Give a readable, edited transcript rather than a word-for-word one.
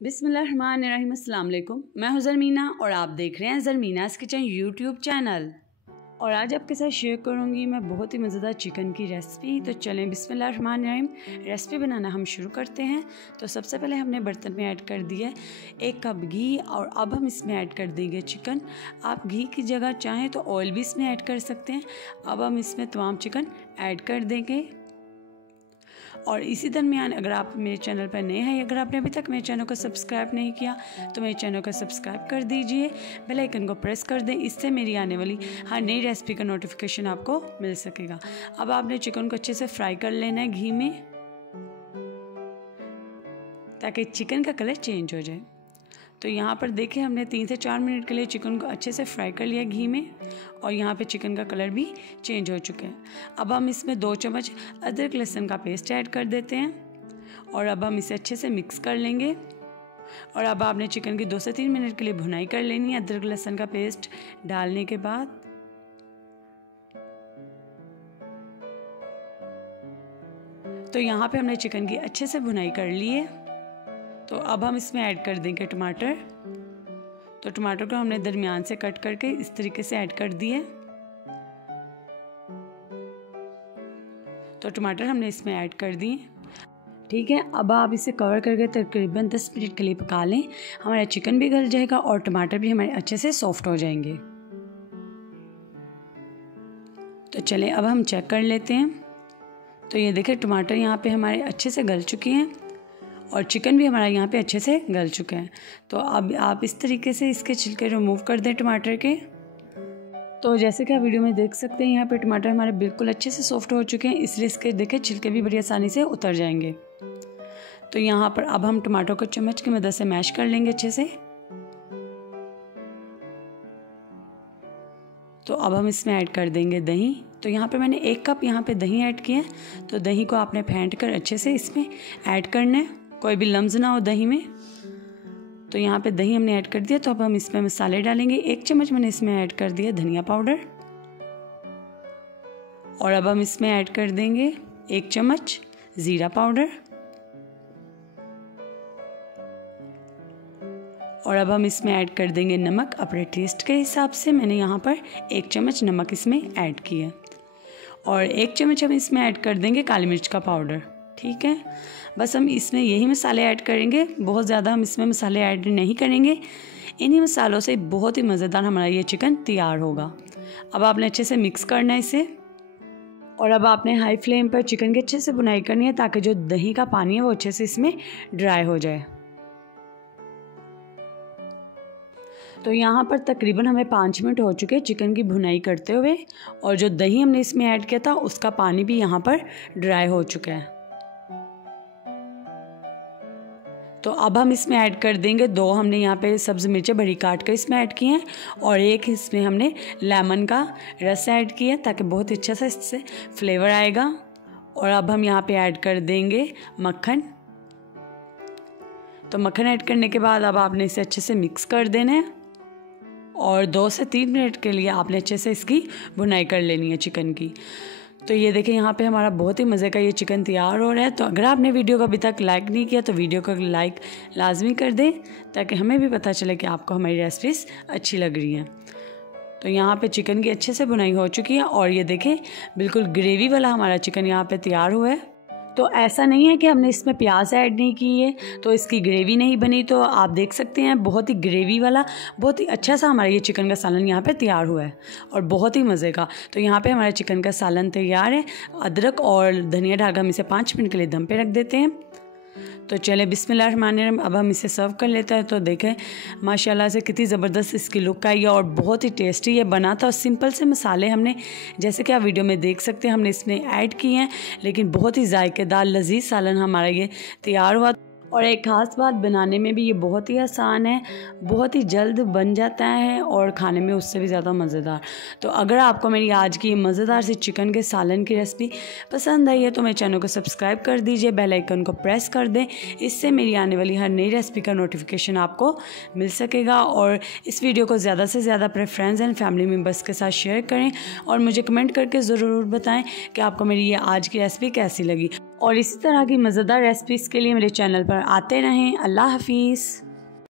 बिस्मिल्लाहिर्रहमानिर्रहीम, अस्सलाम वालेकुम। मैं हूं ज़रमीना और आप देख रहे हैं ज़रमीनास किचन यूट्यूब चैनल। और आज आपके साथ शेयर करूंगी मैं बहुत ही मज़ेदार चिकन की रेसिपी। तो चलें बिस्मिल्लाहिर्रहमानिर्रहीम रेसिपी बनाना हम शुरू करते हैं। तो सबसे पहले हमने बर्तन में ऐड कर दिया 1 कप घी और अब हम इसमें ऐड कर देंगे चिकन। आप घी की जगह चाहें तो ऑयल भी इसमें ऐड कर सकते हैं। अब हम इसमें तमाम चिकन ऐड कर देंगे। और इसी दरमियान अगर आप मेरे चैनल पर नए हैं, अगर आपने अभी तक मेरे चैनल को सब्सक्राइब नहीं किया तो मेरे चैनल को सब्सक्राइब कर दीजिए, बेल आइकन को प्रेस कर दें। इससे मेरी आने वाली हर नई रेसिपी का नोटिफिकेशन आपको मिल सकेगा। अब आपने चिकन को अच्छे से फ्राई कर लेना है घी में, ताकि चिकन का कलर चेंज हो जाए। तो यहाँ पर देखिए हमने 3 से 4 मिनट के लिए चिकन को अच्छे से फ्राई कर लिया घी में और यहाँ पे चिकन का कलर भी चेंज हो चुका है। अब हम इसमें 2 चम्मच अदरक लहसुन का पेस्ट ऐड कर देते हैं और अब हम इसे अच्छे से मिक्स कर लेंगे। और अब आपने चिकन की 2 से 3 मिनट के लिए भुनाई कर लेनी है अदरक लहसुन का पेस्ट डालने के बाद। तो यहाँ पे हमने चिकन की अच्छे से भुनाई कर ली है। तो अब हम इसमें ऐड कर देंगे टमाटर। तो टमाटर को हमने दरमियान से कट करके इस तरीके से ऐड कर दिए। तो टमाटर हमने इसमें ऐड कर दिए। ठीक है, अब आप इसे कवर करके तकरीबन 10 मिनट के लिए पका लें। हमारा चिकन भी गल जाएगा और टमाटर भी हमारे अच्छे से सॉफ्ट हो जाएंगे। तो चलें अब हम चेक कर लेते हैं। तो ये देखिए टमाटर यहाँ पे हमारे अच्छे से गल चुके हैं और चिकन भी हमारा यहाँ पे अच्छे से गल चुका है। तो अब आप इस तरीके से इसके छिलके रिमूव कर दें टमाटर के। तो जैसे कि आप वीडियो में देख सकते हैं यहाँ पे टमाटर हमारे बिल्कुल अच्छे से सॉफ्ट हो चुके हैं, इसलिए इसके देखिए छिलके भी बड़ी आसानी से उतर जाएंगे। तो यहाँ पर अब हम टमाटर को चम्मच की मदद से मैश कर लेंगे अच्छे से। तो अब हम इसमें ऐड कर देंगे दही। तो यहाँ पे मैंने 1 कप यहाँ पे दही ऐड किया है। तो दही को आपने फेंट कर अच्छे से इसमें ऐड करना है, कोई भी लम्स ना हो दही में। तो यहाँ पे दही हमने ऐड कर दिया। तो अब हम इसमें मसाले डालेंगे। 1 चम्मच मैंने इसमें ऐड कर दिया धनिया पाउडर और अब हम इसमें ऐड कर देंगे 1 चम्मच ज़ीरा पाउडर और अब हम इसमें ऐड कर देंगे नमक अपने टेस्ट के हिसाब से। मैंने यहाँ पर 1 चम्मच नमक इसमें ऐड किया और 1 चम्मच हम इसमें ऐड कर देंगे काली मिर्च का पाउडर। ठीक है, बस हम इसमें यही मसाले ऐड करेंगे, बहुत ज़्यादा हम इसमें मसाले ऐड नहीं करेंगे। इन्हीं मसालों से बहुत ही मज़ेदार हमारा ये चिकन तैयार होगा। अब आपने अच्छे से मिक्स करना है इसे और अब आपने हाई फ्लेम पर चिकन की अच्छे से भुनाई करनी है, ताकि जो दही का पानी है वो अच्छे से इसमें ड्राई हो जाए। तो यहाँ पर तकरीबन हमें 5 मिनट हो चुके हैं चिकन की भुनाई करते हुए और जो दही हमने इसमें ऐड किया था उसका पानी भी यहाँ पर ड्राई हो चुका है। तो अब हम इसमें ऐड कर देंगे 2 हमने यहाँ पे सब्ज़ मिर्चें बड़ी काट कर इसमें ऐड की हैं और 1 इसमें हमने लेमन का रस ऐड किया, ताकि बहुत अच्छा सा इससे फ्लेवर आएगा। और अब हम यहाँ पे ऐड कर देंगे मक्खन। तो मक्खन ऐड करने के बाद अब आपने इसे अच्छे से मिक्स कर देना है और 2 से 3 मिनट के लिए आपने अच्छे से इसकी भुनाई कर लेनी है चिकन की। तो ये देखिए यहाँ पे हमारा बहुत ही मज़े का ये चिकन तैयार हो रहा है। तो अगर आपने वीडियो को अभी तक लाइक नहीं किया तो वीडियो को लाइक लाजमी कर दें, ताकि हमें भी पता चले कि आपको हमारी रेसिपीज़ अच्छी लग रही हैं। तो यहाँ पे चिकन की अच्छे से भुनाई हो चुकी है और ये देखें बिल्कुल ग्रेवी वाला हमारा चिकन यहाँ पे तैयार हुआ है। तो ऐसा नहीं है कि हमने इसमें प्याज ऐड नहीं की है तो इसकी ग्रेवी नहीं बनी। तो आप देख सकते हैं बहुत ही ग्रेवी वाला, बहुत ही अच्छा सा हमारा ये चिकन का सालन यहाँ पे तैयार हुआ है और बहुत ही मज़े का। तो यहाँ पे हमारा चिकन का सालन तैयार है। अदरक और धनिया डालकर हम इसे 5 मिनट के लिए दम पे रख देते हैं। तो चले बिस्मिल्लाहिर्रहमानिर्रहीम अब हम इसे सर्व कर लेते हैं। तो देखें माशाल्लाह से कितनी ज़बरदस्त इसकी लुक आई है और बहुत ही टेस्टी ये बना था। और सिंपल से मसाले हमने जैसे कि आप वीडियो में देख सकते हैं हमने इसमें ऐड किए हैं, लेकिन बहुत ही जायकेदार लजीज सालन हमारा ये तैयार हुआ। और एक ख़ास बात, बनाने में भी ये बहुत ही आसान है, बहुत ही जल्द बन जाता है और खाने में उससे भी ज़्यादा मज़ेदार। तो अगर आपको मेरी आज की मज़ेदार सी चिकन के सालन की रेसिपी पसंद आई है तो मेरे चैनल को सब्सक्राइब कर दीजिए, बेल आइकन को प्रेस कर दें। इससे मेरी आने वाली हर नई रेसिपी का नोटिफिकेशन आपको मिल सकेगा। और इस वीडियो को ज़्यादा से ज़्यादा अपने फ्रेंड्स एंड फैमिली मेम्बर्स के साथ शेयर करें और मुझे कमेंट करके ज़रूर बताएँ कि आपको मेरी ये आज की रेसिपी कैसी लगी। और इसी तरह की मज़ेदार रेसिपीज़ के लिए मेरे चैनल पर आते रहें। अल्लाह हाफिज़।